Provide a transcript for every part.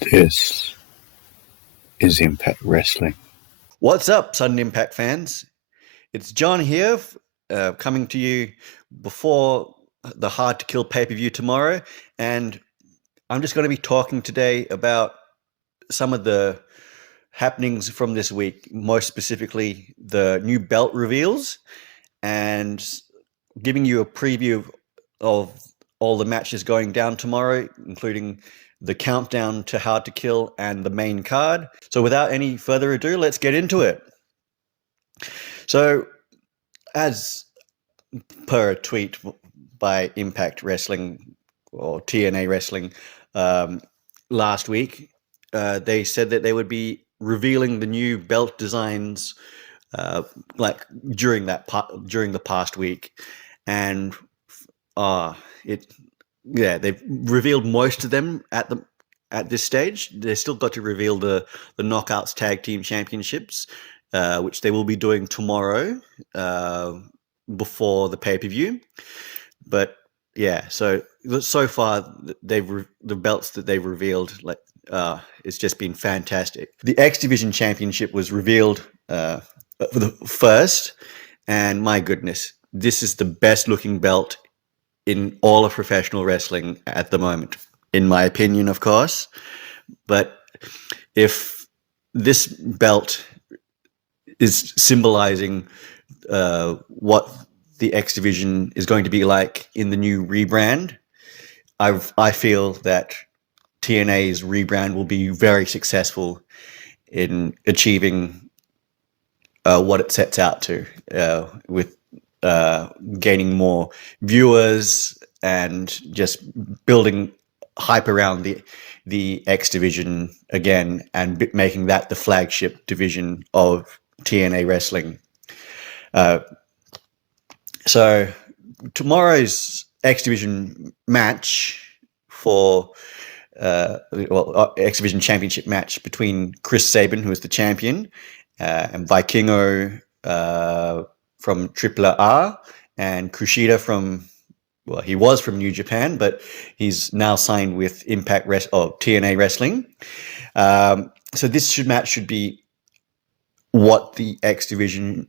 This is Impact Wrestling. What's up, Sudden Impact fans? It's John here, coming to you before the Hard to Kill pay-per-view tomorrow, and I'm just going to be talking today about some of the happenings from this week, most specifically the new belt reveals, and giving you a preview of all the matches going down tomorrow, including the countdown to Hard to Kill and the main card. So without any further ado, let's get into it. So, as per a tweet by Impact Wrestling or TNA Wrestling last week, they said that they would be revealing the new belt designs like during the past week, and it they've revealed most of them at this stage. They still got to reveal the Knockouts Tag Team Championships, which they will be doing tomorrow before the pay-per-view. But yeah, so far the belts that they've revealed, it's just been fantastic. The X Division Championship was revealed for the first, and my goodness, this is the best looking belt in all of professional wrestling at the moment, in my opinion, of course. But if this belt is symbolizing what the X Division is going to be like in the new rebrand, I feel that TNA's rebrand will be very successful in achieving what it sets out to, with gaining more viewers and just building hype around the X Division again, and making that the flagship division of TNA wrestling. So tomorrow's X Division match for X Division Championship match between Chris Sabin, who is the champion, and Vikingo from Triple R, and Kushida he was from New Japan, but he's now signed with TNA Wrestling. So this match should be what the X Division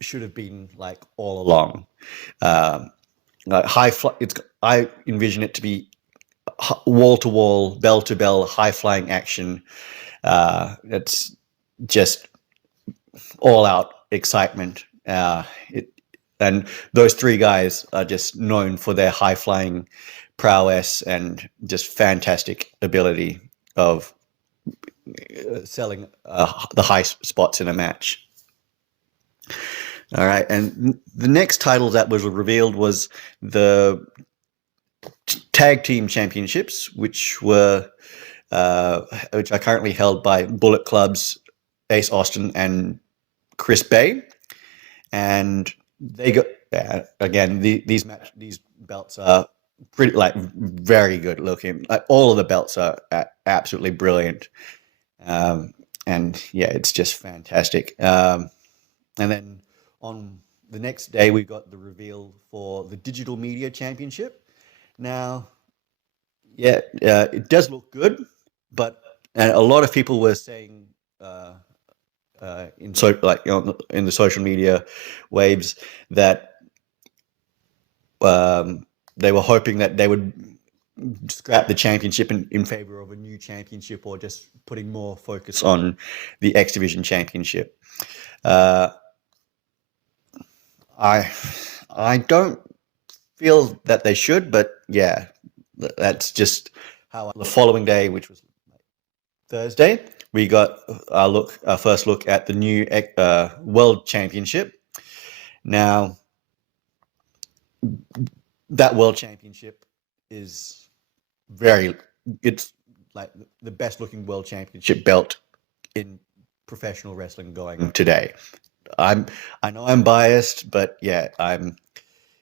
should have been like all along. I envision it to be wall to wall, bell to bell, high flying action. It's just all out excitement. And those three guys are just known for their high flying prowess and just fantastic ability of selling the high spots in a match. All right, and the next title that was revealed was the Tag Team Championships, which are currently held by Bullet Club's Ace Austin and Chris Bay, and they got again these belts are pretty very good looking. All of the belts are absolutely brilliant, and yeah, it's just fantastic. And then on the next day, we got the reveal for the Digital Media Championship. Now, yeah, it does look good, but a lot of people were saying in the social media waves that they were hoping that they would scrap the championship in favor of a new championship, or just putting more focus on the X Division Championship. I don't feel that they should, but yeah, that's just how. The following day, which was Thursday, we got our first look at the new World Championship. Now, that World Championship is it's like the best looking World Championship belt in professional wrestling going today. I know I'm biased, but yeah,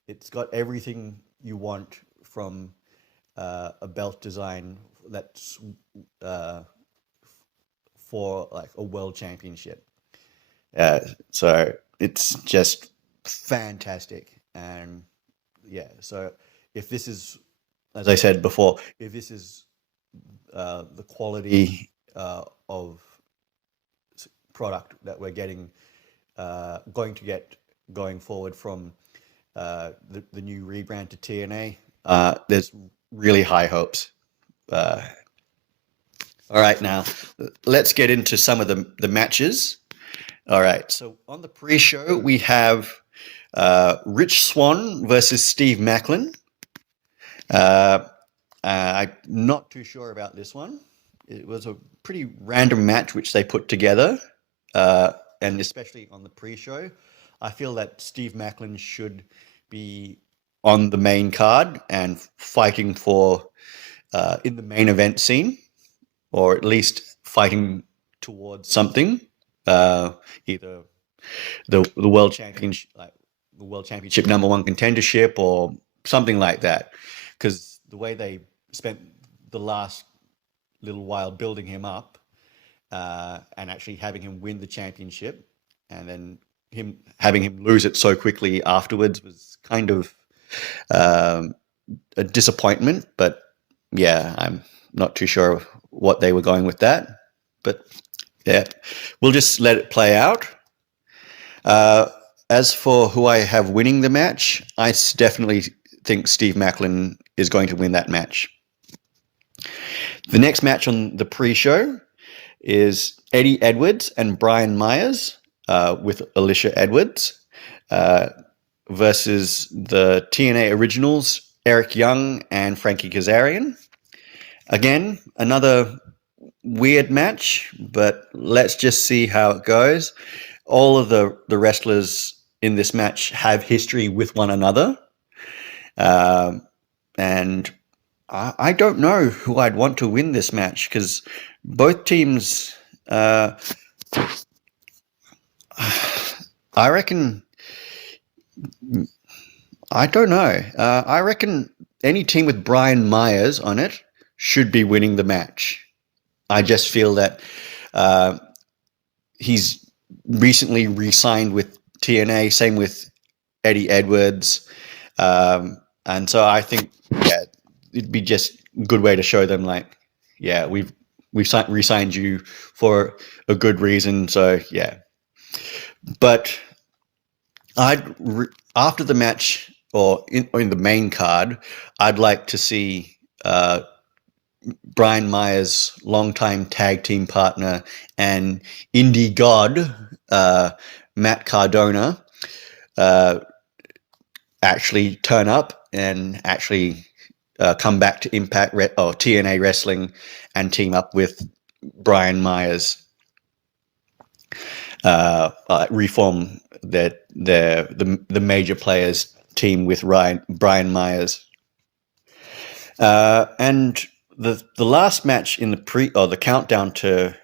it's got everything you want from a belt design that's for like a world championship. So it's just fantastic. And yeah, so if this is, as I said before, if this is the quality of product that we're going to get going forward from the new rebrand to TNA. There's really high hopes. All right, now let's get into some of the matches. All right, so on the pre-show we have Rich Swann versus Steve Macklin. I'm not too sure about this one. It was a pretty random match which they put together, and especially on the pre-show. I feel that Steve Macklin should be on the main card and fighting for in the main event scene, or at least fighting towards something, either the world championship, like the world championship #1 contendership, or something like that. Because the way they spent the last little while building him up, and actually having him win the championship, and then having him lose it so quickly afterwards was kind of a disappointment. But yeah, I'm not too sure what they were going with that. But yeah, we'll just let it play out. As for who I have winning the match, I definitely think Steve Macklin is going to win that match. The next match on the pre-show is Eddie Edwards and Brian Myers, with Alicia Edwards, versus the TNA Originals, Eric Young and Frankie Kazarian. Again, another weird match, but let's just see how it goes. All of the wrestlers in this match have history with one another. And I don't know who I'd want to win this match, because both teams, I reckon, I don't know. I reckon any team with Brian Myers on it should be winning the match. I just feel that he's recently re-signed with TNA, same with Eddie Edwards. And so I think, yeah, it'd be just a good way to show them, like, yeah, we've re-signed you for a good reason. So yeah, but after the match, or in the main card, I'd like to see Brian Myers' longtime tag team partner and indie god, Matt Cardona, actually turn up and actually come back to Impact or TNA Wrestling and team up with Brian Myers. Reform the major players team with Brian Myers. And the last match in the countdown to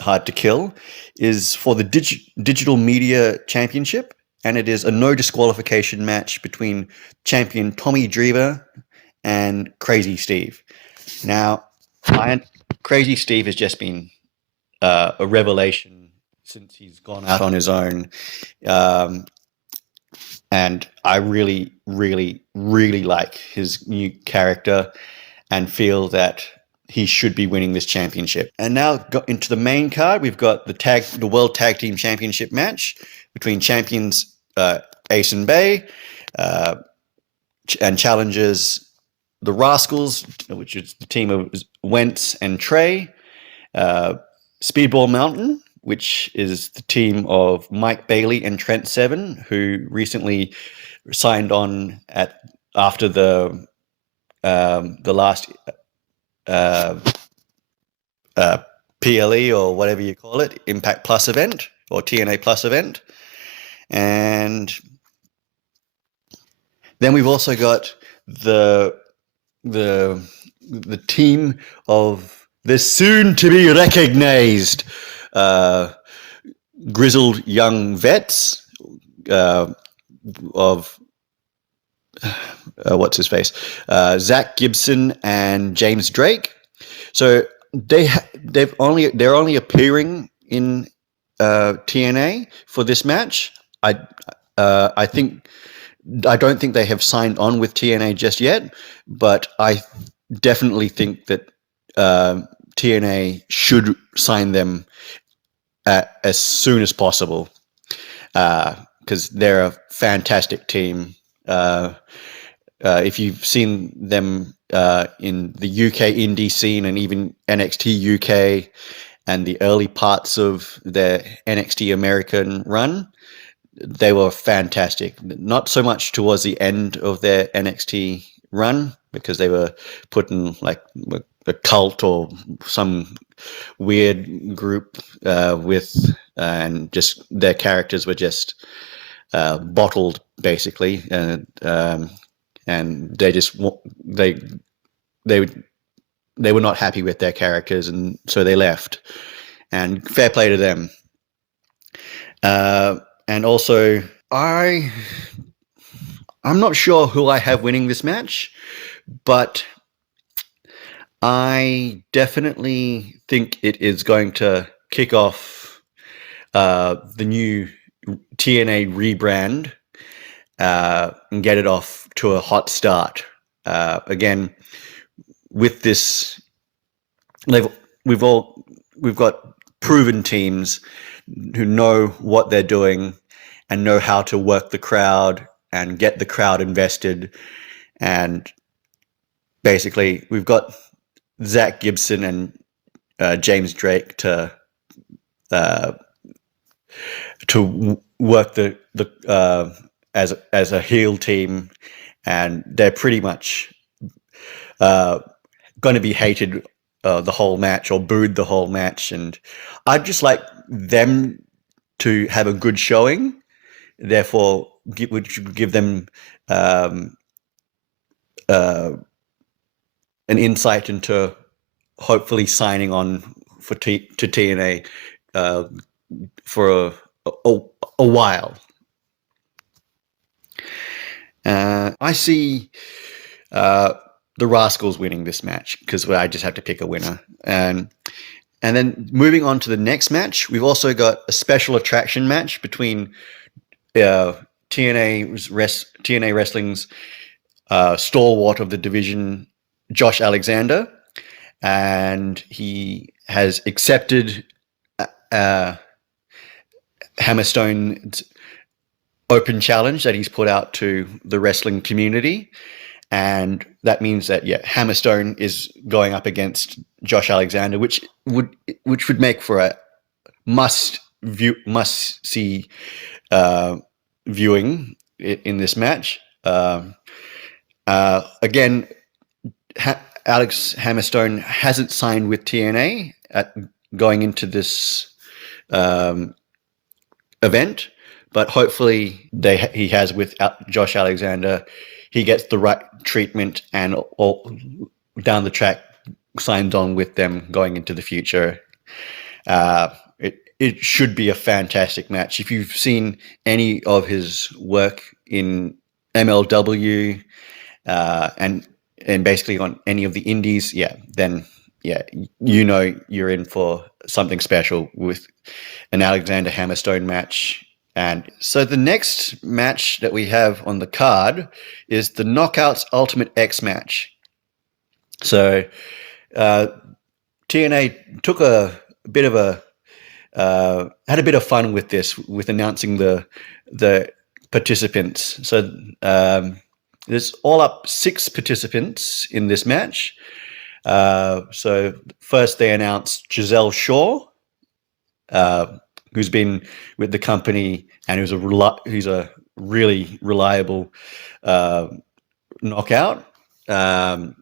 Hard to Kill is for the Digital Media Championship, and it is a no disqualification match between champion Tommy Dreamer and Crazy Steve. Now, Crazy Steve has just been a revelation since he's gone out on his own, and I really, really, really like his new character and feel that he should be winning this championship. And now into the main card, we've got the World Tag Team Championship match between champions Ace and Bay, and challengers the Rascals, which is the team of Wentz and Trey, Speedball Mountain, which is the team of Mike Bailey and Trent Seven, who recently signed on after the last PLE, or whatever you call it, Impact Plus event or TNA Plus event. And then we've also got the team of the soon to be recognized grizzled young vets of what's his face, Zach Gibson and James Drake. So they're only appearing in TNA for this match. I don't think they have signed on with TNA just yet, but I definitely think that TNA should sign them as soon as possible, because they're a fantastic team. If you've seen them in the UK indie scene and even NXT UK and the early parts of their NXT American run, they were fantastic. Not so much towards the end of their NXT run, because they were put in like a cult or some weird group with and just their characters were just bottled basically, and they just they they were not happy with their characters, and so they left. And fair play to them. And also, I'm not sure who I have winning this match, but I definitely think it is going to kick off the new TNA rebrand and get it off to a hot start. Again, with this, we've got proven teams who know what they're doing and know how to work the crowd and get the crowd invested. And basically, we've got Zach Gibson and James Drake to work the as a heel team, and they're pretty much going to be hated the whole match or booed the whole match. And I'd just like them to have a good showing. Therefore, would give them an insight into hopefully signing on to TNA for a while. I see the Rascals winning this match because I just have to pick a winner. And then moving on to the next match, we've also got a special attraction match between TNA Wrestling's stalwart of the division, Josh Alexander, and he has accepted Hammerstone's open challenge that he's put out to the wrestling community. And that means that Hammerstone is going up against Josh Alexander, which would make for a must see viewing in this match. Again, Alex Hammerstone hasn't signed with TNA going into this event, but hopefully he has with Josh Alexander. He gets the right treatment and all down the track signs on with them going into the future. It should be a fantastic match. If you've seen any of his work in MLW and basically on any of the indies, then you're in for something special with an Alexander Hammerstone match. And so the next match that we have on the card is the Knockouts Ultimate X match. So TNA took a bit of had a bit of fun with this, with announcing the participants. So there's all up 6 participants in this match. So first they announced Giselle Shaw, who's been with the company and who's a really reliable knockout. And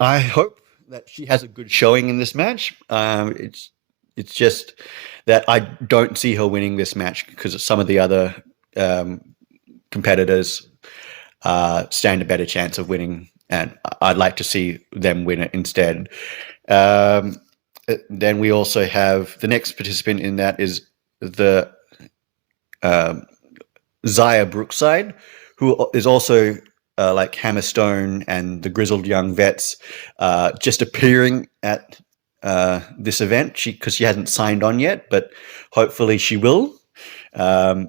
I hope that she has a good showing in this match. It's just that I don't see her winning this match because some of the other competitors stand a better chance of winning, and I'd like to see them win it instead. Then we also have the next participant in that is the Zaya Brookside, who is also like Hammerstone and the Grizzled Young Vets, just appearing at this event because she hasn't signed on yet, but hopefully she will. And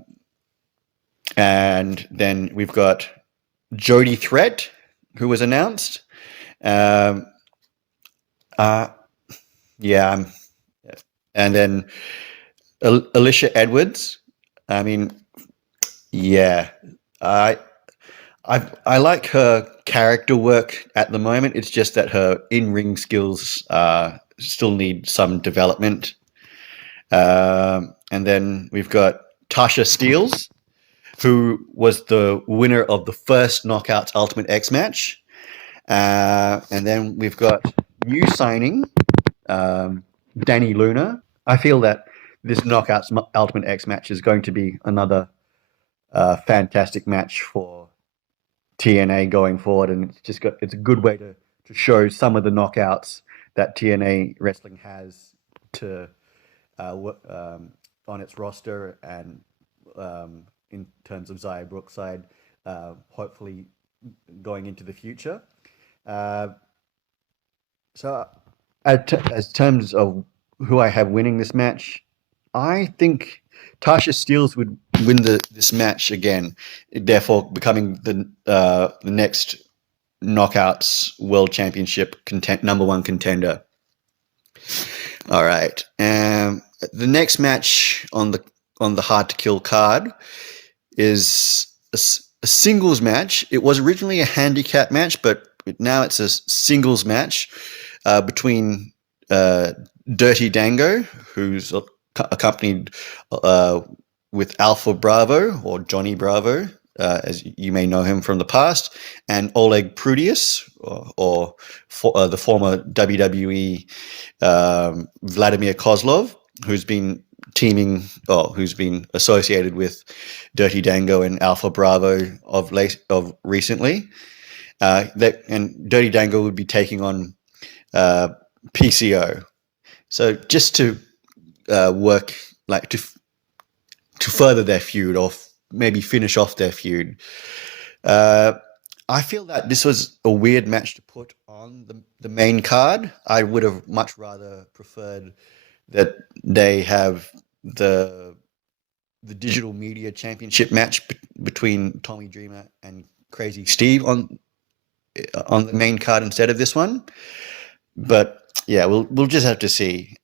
then we've got Jody Threat, who was announced. Um, uh, yeah, and then Alicia Edwards. I mean, yeah, I I like her character work at the moment. It's just that her in-ring skills still need some development. And then we've got Tasha Steeles, who was the winner of the first Knockouts Ultimate X match. And then we've got new signing, Danny Luna. I feel that this Knockouts Ultimate X match is going to be another fantastic match for TNA going forward, and it's a good way to show some of the knockouts that TNA wrestling has to on its roster, and in terms of Xia Brookside, hopefully going into the future. Uh, so, as terms of who I have winning this match, I think Tasha Steeles would win this match again, therefore becoming the next Knockouts World Championship number one contender. All right, the next match on the Hard to Kill card is a singles match. It was originally a handicap match, but now it's a singles match between Dirty Dango, who's accompanied with Alpha Bravo, or Johnny Bravo, as you may know him from the past, and Oleg Prudius, or the former WWE Vladimir Kozlov, who's been who's been associated with Dirty Dango and Alpha Bravo of recently. And Dirty Dango would be taking on PCO. So just to work to further their feud, or maybe finish off their feud. I feel that this was a weird match to put on the main card. I would have much rather preferred that they have the digital media championship match between Tommy Dreamer and Crazy Steve on the main card instead of this one. But yeah, we'll just have to see.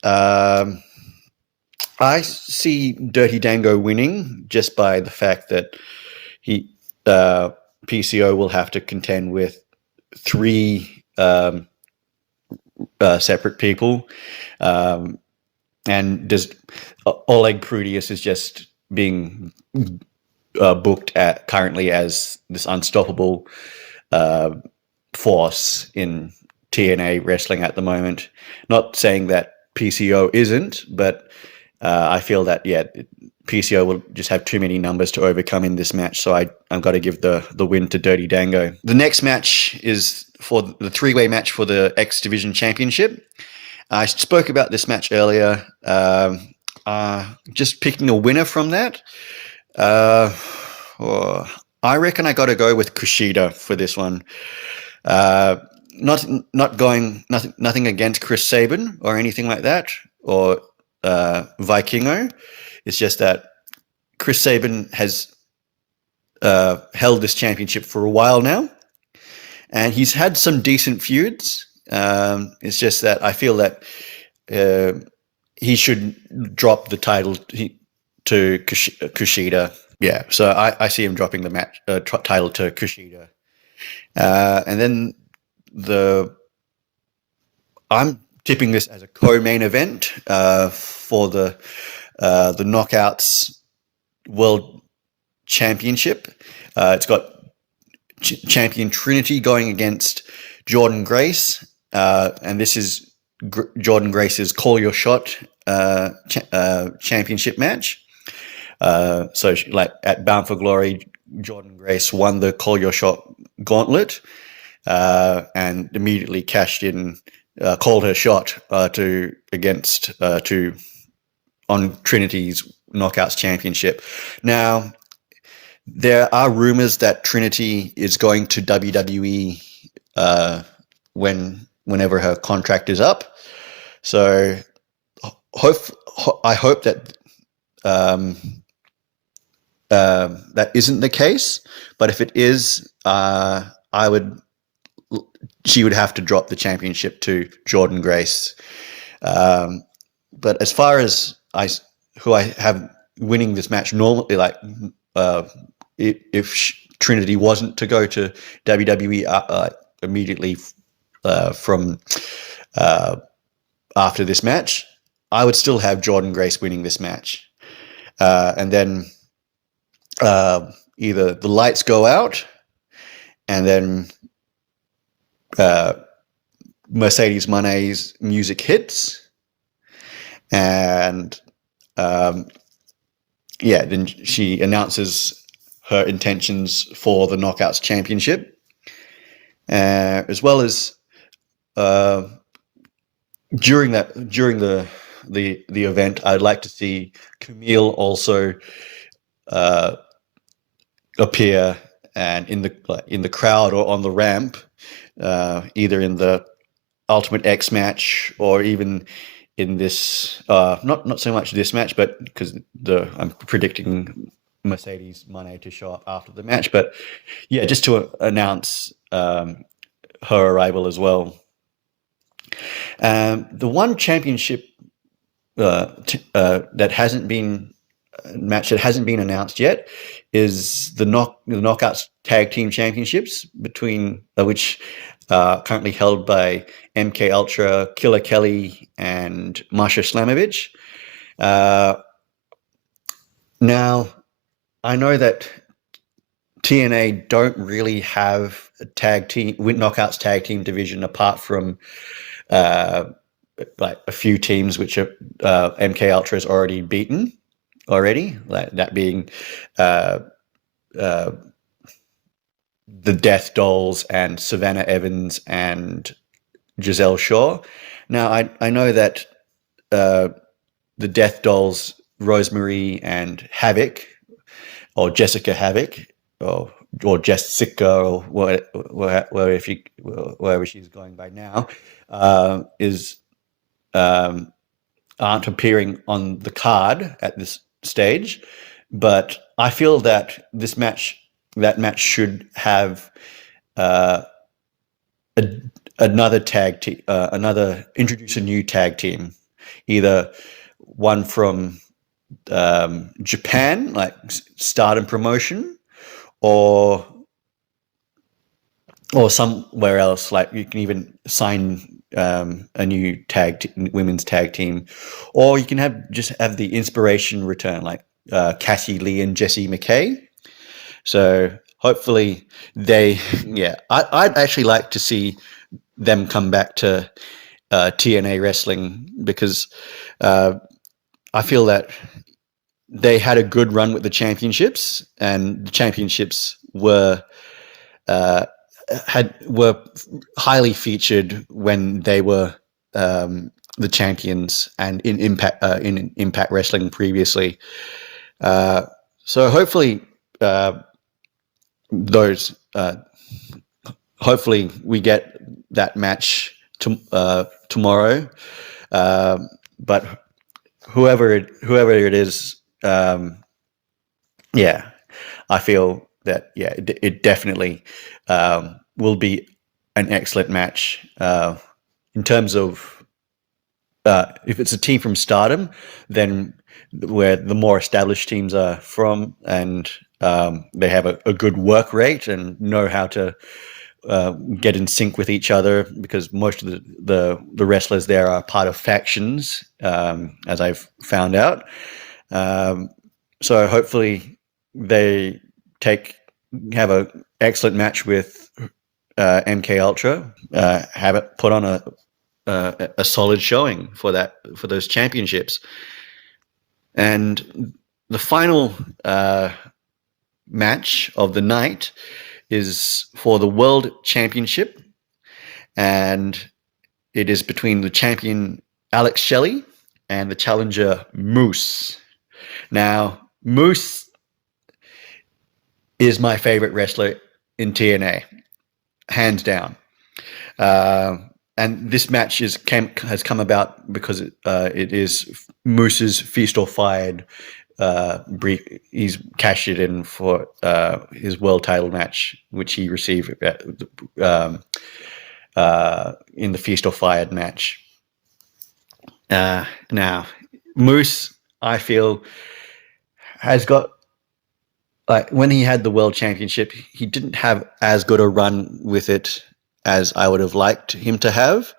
I see Dirty Dango winning just by the fact that he PCO will have to contend with three separate people, and just Oleg Prudius is just being booked currently as this unstoppable force in TNA wrestling at the moment. Not saying that PCO isn't, but I feel that PCO will just have too many numbers to overcome in this match, so I've got to give the win to Dirty Dango. The next match is for the three-way match for the X Division Championship. I spoke about this match earlier. Just picking a winner from that. I reckon I got to go with Kushida for this one. Nothing against Chris Sabin or anything like that, or Vikingo. It's just that Chris Sabin has held this championship for a while now, and he's had some decent feuds. It's just that I feel that he should drop the title to Kushida. Yeah, so I see him dropping the match title to Kushida. And then I'm tipping this as a co-main event for the Knockouts World Championship. It's got champion Trinity going against Jordan Grace, and this is Jordan Grace's Call Your Shot championship match. So at Bound for Glory, Jordan Grace won the Call Your Shot gauntlet, and immediately cashed in, called her shot on Trinity's Knockouts Championship. Now, there are rumors that Trinity is going to WWE whenever her contract is up. So I hope that that isn't the case. But if it is, she would have to drop the championship to Jordan Grace. But as far as who I have winning this match normally, like uh, if Trinity wasn't to go to WWE immediately from after this match, I would still have Jordan Grace winning this match. And then either the lights go out and then Mercedes Monet's music hits, and then she announces her intentions for the Knockouts Championship, as well as during the event, I'd like to see Camille also appear and in the crowd or on the ramp, either in the Ultimate X match or even in this not so much this match, but because I'm predicting Mercedes Moné to show up after the match, but yeah, just to announce her arrival as well. The one championship that hasn't been announced yet is the Knockouts Tag Team Championships, between which currently held by MK Ultra, Killer Kelly, and Masha Slamovich. Now, I know that TNA don't really have a Knockouts tag team division apart from like a few teams which are MK Ultra has already beaten like that being the Death Dolls and Savannah Evans and Giselle Shaw. Now, I know that the Death Dolls, Rosemary and Havoc, or Jessica Havoc, or Jessica, or wherever she's going by now, aren't appearing on the card at this stage. But I feel that that match should have another tag team, introduce a new tag team, either one from Japan, like Stardom Promotion, or somewhere else. Like you can even sign a new women's tag team, or you can have the Inspiration return, like Cassie Lee and Jessie McKay. So hopefully I'd actually like to see them come back to TNA wrestling, because I feel that they had a good run with the championships, and the championships were highly featured when they were the champions and in Impact Wrestling previously. So hopefully hopefully we get that match tomorrow. But whoever it is, I feel that it definitely will be an excellent match. In terms of if it's a team from Stardom, then where the more established teams are from, and they have a good work rate and know how to get in sync with each other, because most of the wrestlers there are part of factions, as I've found out. So hopefully they have a excellent match with MK Ultra, have it put on a solid showing for those championships. And the final match of the night is for the World Championship, and it is between the champion Alex Shelley and the challenger Moose. Now, Moose is my favorite wrestler in TNA, hands down. And this match has come about because it is Moose's Feast or Fired he's cashed it in for his world title match, which he received in the Feast or Fired match. Now, Moose, I feel, has got, like, when he had the world championship, he didn't have as good a run with it as I would have liked him to have,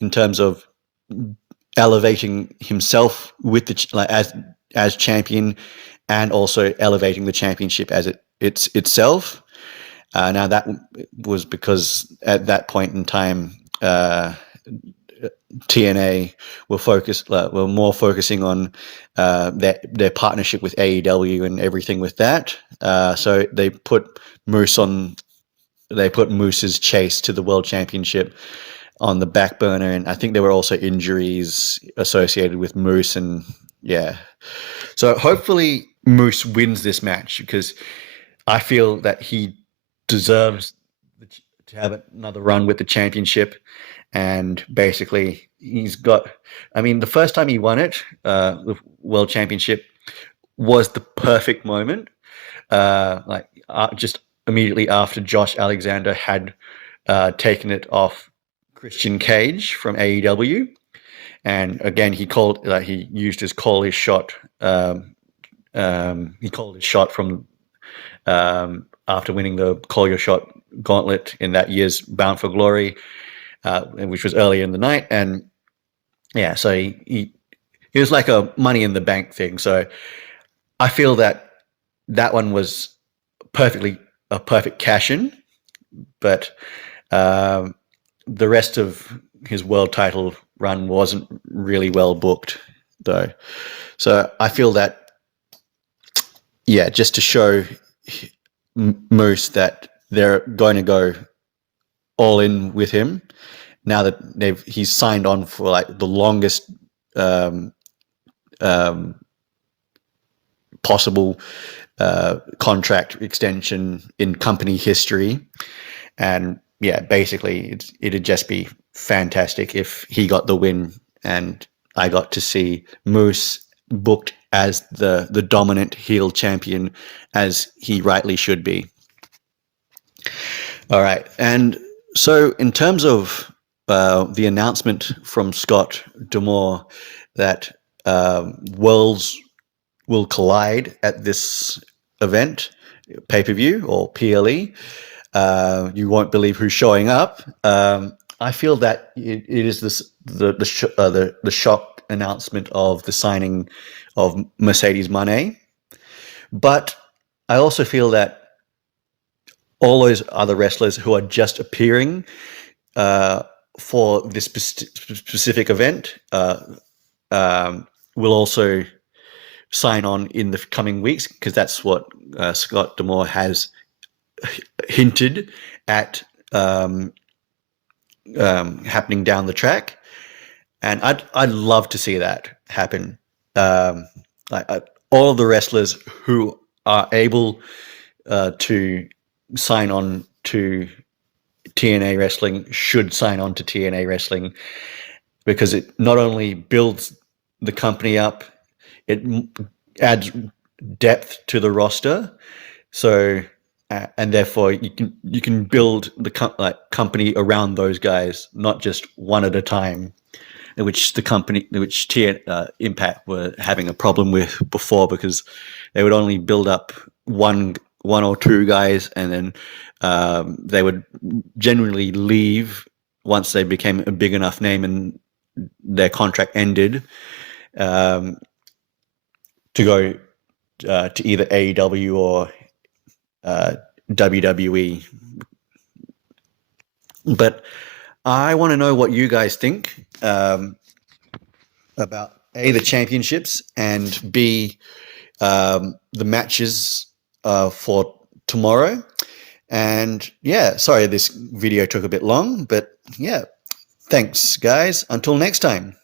in terms of elevating himself with the as champion, and also elevating the championship as it's itself. Now that was because at that point in time, TNA were more focusing on their partnership with AEW and everything with that. So they put Moose's chase to the world championship on the back burner, and I think there were also injuries associated with Moose, and yeah. So hopefully Moose wins this match, because I feel that he deserves to have another run with the championship. And basically, he's got, I mean, the first time he won it, the world championship, was the perfect moment. Just immediately after Josh Alexander had taken it off Christian Cage from AEW. And again, he used his call his shot. He called his shot from after winning the Call Your Shot gauntlet in that year's Bound for Glory, which was earlier in the night. And yeah, so he was like a Money in the Bank thing. So I feel that one was a perfect cash in, but the rest of his world title run wasn't really well booked, though. So I feel that, yeah, just to show Moose that they're going to go all in with him now that he's signed on for like the longest possible contract extension in company history. And yeah, basically it'd just be fantastic if he got the win and I got to see Moose booked as the dominant heel champion, as he rightly should be. All right. And so in terms of the announcement from Scott D'Amore that worlds will collide at this event, pay-per-view or PLE, you won't believe who's showing up. I feel that it is the shock announcement of the signing of Mercedes Moné. But I also feel that all those other wrestlers who are just appearing for this specific event will also sign on in the coming weeks, because that's what Scott D'Amore has hinted at happening down the track, and I'd love to see that happen. All of the wrestlers who are able to sign on to TNA Wrestling should sign on to TNA Wrestling, because it not only builds the company up, it adds depth to the roster. So and therefore you can build the company around those guys, not just one at a time, which Impact were having a problem with before, because they would only build up one or two guys, and then they would generally leave once they became a big enough name and their contract ended, to go to either AEW or WWE. But I want to know what you guys think about A, the championships, and B, the matches for tomorrow. And yeah, sorry this video took a bit long, but yeah, thanks guys. Until next time.